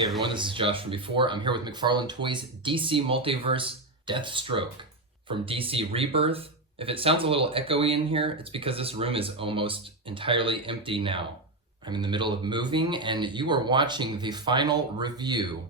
Hey everyone, this is Josh from before. I'm here with McFarlane Toys DC Multiverse Deathstroke from DC Rebirth. If it sounds a little echoey in here, it's because this room is almost entirely empty now. I'm in the middle of moving and you are watching the final review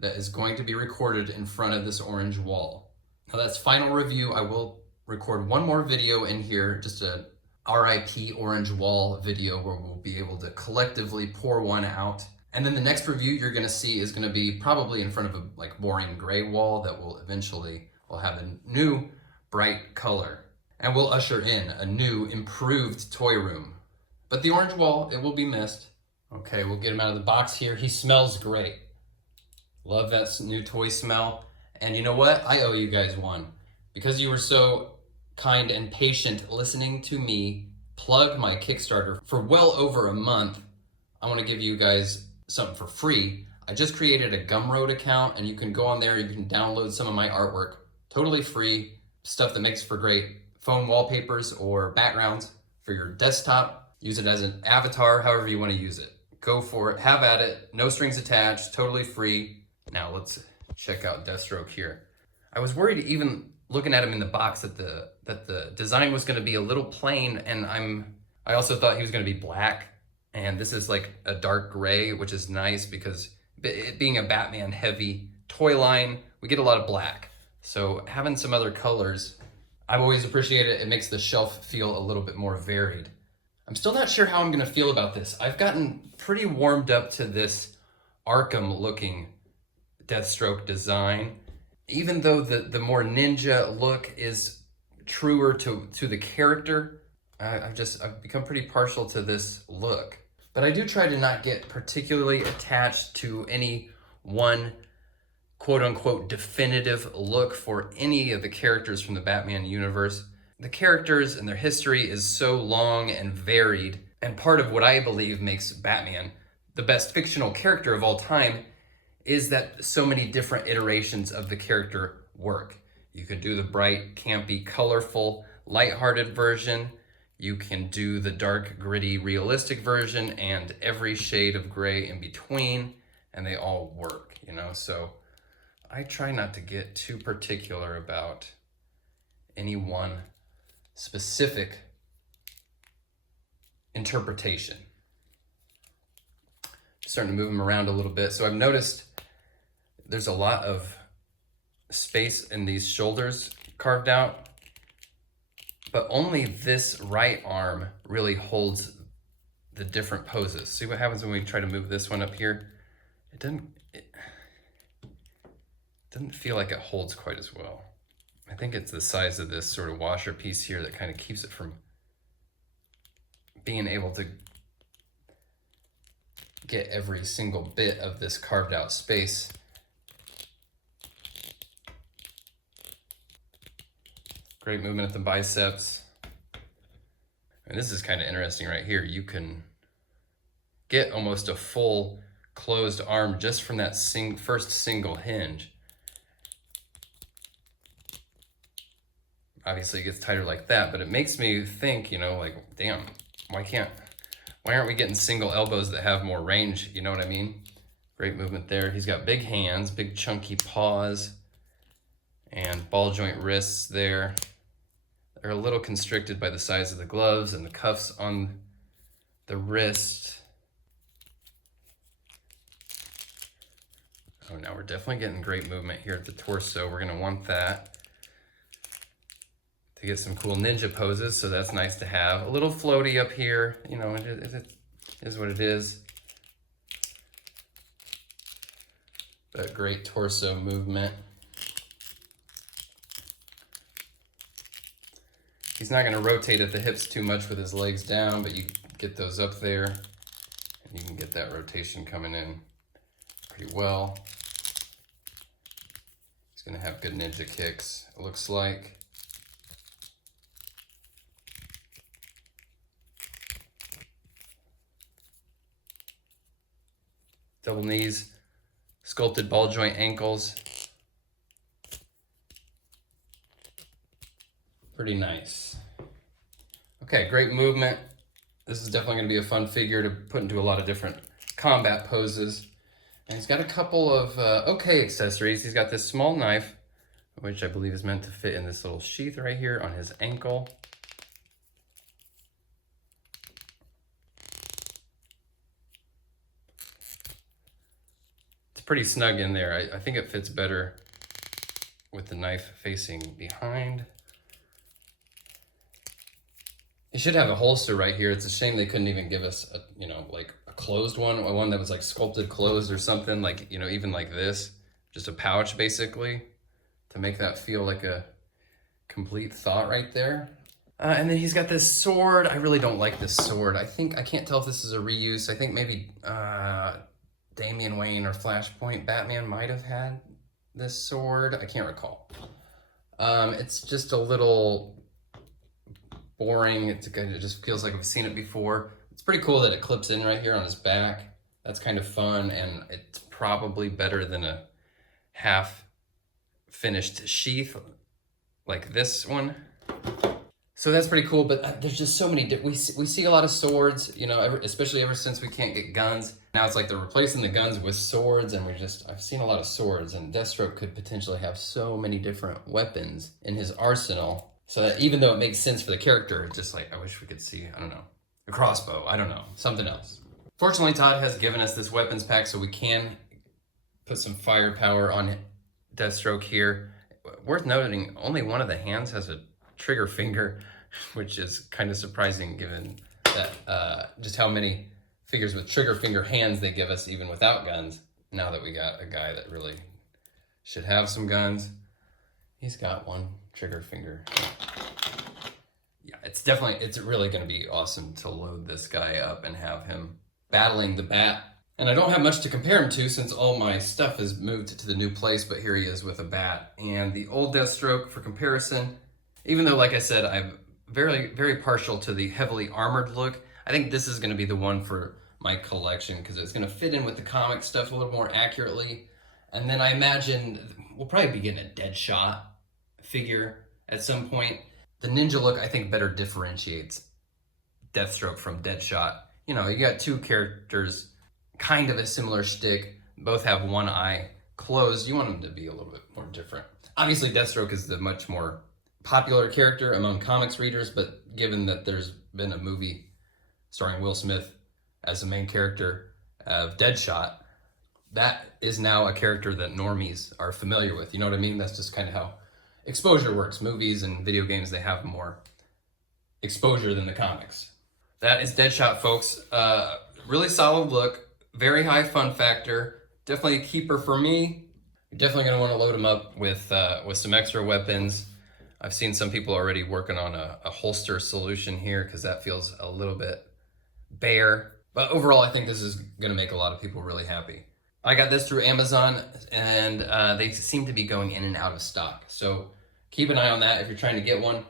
that is going to be recorded in front of this orange wall. Now that's final review. I will record one more video in here, just a RIP orange wall video where we'll be able to collectively pour one out. And then the next review you're gonna see is gonna be probably in front of a boring gray wall that will have a new bright color. And we'll usher in a new improved toy room. But the orange wall, it will be missed. Okay, we'll get him out of the box here. He smells great. Love that new toy smell. And you know what? I owe you guys one. Because you were so kind and patient listening to me plug my Kickstarter for well over a month, I wanna give you guys something for free. I just created a Gumroad account and you can go on there, you can download some of my artwork, totally free, stuff that makes for great phone wallpapers or backgrounds for your desktop. Use it as an avatar, however you want to use it. Go for it, have at it, no strings attached, totally free. Now let's check out Deathstroke here. I was worried even looking at him in the box that the design was gonna be a little plain, and I also thought he was gonna be black. And this is like a dark gray, which is nice because it being a Batman heavy toy line, we get a lot of black. So having some other colors, I've always appreciated it. It makes the shelf feel a little bit more varied. I'm still not sure how I'm gonna feel about this. I've gotten pretty warmed up to this Arkham looking Deathstroke design. Even though the more ninja look is truer to the character, I've become pretty partial to this look. But I do try to not get particularly attached to any one quote unquote definitive look for any of the characters from the Batman universe. The characters and their history is so long and varied, and part of what I believe makes Batman the best fictional character of all time is that so many different iterations of the character work. You could do the bright, campy, colorful, lighthearted version. You can do the dark, gritty, realistic version and every shade of gray in between, and they all work, you know? So I try not to get too particular about any one specific interpretation. Starting to move them around a little bit. So I've noticed there's a lot of space in these shoulders carved out, but only this right arm really holds the different poses. See what happens when we try to move this one up here? It doesn't feel like it holds quite as well. I think it's the size of this sort of washer piece here that kind of keeps it from being able to get every single bit of this carved out space. Great movement at the biceps. And this is kind of interesting right here. You can get almost a full closed arm just from that first single hinge. Obviously it gets tighter like that, but it makes me think, you know, like, damn, why aren't we getting single elbows that have more range? You know what I mean? Great movement there. He's got big hands, big chunky paws, and ball joint wrists there. They're a little constricted by the size of the gloves and the cuffs on the wrist. Oh, now we're definitely getting great movement here at the torso. We're gonna want that to get some cool ninja poses, so that's nice to have. A little floaty up here, you know, it is what it is. But great torso movement. He's not gonna rotate at the hips too much with his legs down, but you get those up there and you can get that rotation coming in pretty well. He's gonna have good ninja kicks, it looks like. Double knees, sculpted ball joint ankles. Pretty nice. Okay, great movement. This is definitely gonna be a fun figure to put into a lot of different combat poses. And he's got a couple of okay accessories. He's got this small knife, which I believe is meant to fit in this little sheath right here on his ankle. It's pretty snug in there. I think it fits better with the knife facing behind. It should have a holster right here. It's a shame they couldn't even give us a, you know, like a closed one that was like sculpted closed or something, like, you know, even like this, just a pouch basically to make that feel like a complete thought right there. And then he's got this sword. I really don't like this sword. I can't tell if this is a reuse. I think maybe Damian Wayne or Flashpoint Batman might have had this sword. I can't recall. It's just a little boring. It just feels like I've seen it before. It's pretty cool that it clips in right here on his back. That's kind of fun, and it's probably better than a half finished sheath like this one. So that's pretty cool, but there's just so many, we see a lot of swords, you know, especially ever since we can't get guns. Now it's like they're replacing the guns with swords, and I've seen a lot of swords, and Deathstroke could potentially have so many different weapons in his arsenal. So that even though it makes sense for the character, it's just like, I wish we could see, I don't know, a crossbow, I don't know, something else. Fortunately, Todd has given us this weapons pack so we can put some firepower on Deathstroke here. Worth noting, only one of the hands has a trigger finger, which is kind of surprising given that just how many figures with trigger finger hands they give us even without guns. Now that we got a guy that really should have some guns, he's got one trigger finger. Yeah, it's really gonna be awesome to load this guy up and have him battling the Bat. And I don't have much to compare him to since all my stuff is moved to the new place, but here he is with a bat. And the old Deathstroke, for comparison, even though, like I said, I'm very, very partial to the heavily armored look, I think this is gonna be the one for my collection because it's gonna fit in with the comic stuff a little more accurately. And then I imagine we'll probably be getting a Deadshot figure at some point. The ninja look, I think, better differentiates Deathstroke from Deadshot. You know, you got two characters, kind of a similar shtick, both have one eye closed. You want them to be a little bit more different. Obviously, Deathstroke is the much more popular character among comics readers, but given that there's been a movie starring Will Smith as the main character of Deadshot, that is now a character that normies are familiar with. You know what I mean? That's just kind of how exposure works. Movies and video games, they have more exposure than the comics. That is Deadshot, folks. Really solid look, very high fun factor, definitely a keeper for me. You're definitely gonna wanna load him up with some extra weapons. I've seen some people already working on a holster solution here because that feels a little bit bare. But overall, I think this is gonna make a lot of people really happy. I got this through Amazon, and they seem to be going in and out of stock. So keep an eye on that if you're trying to get one.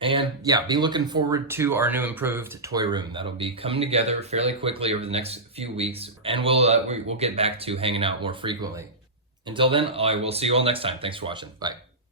And yeah, be looking forward to our new improved toy room. That'll be coming together fairly quickly over the next few weeks, and we'll get back to hanging out more frequently. Until then, I will see you all next time. Thanks for watching. Bye.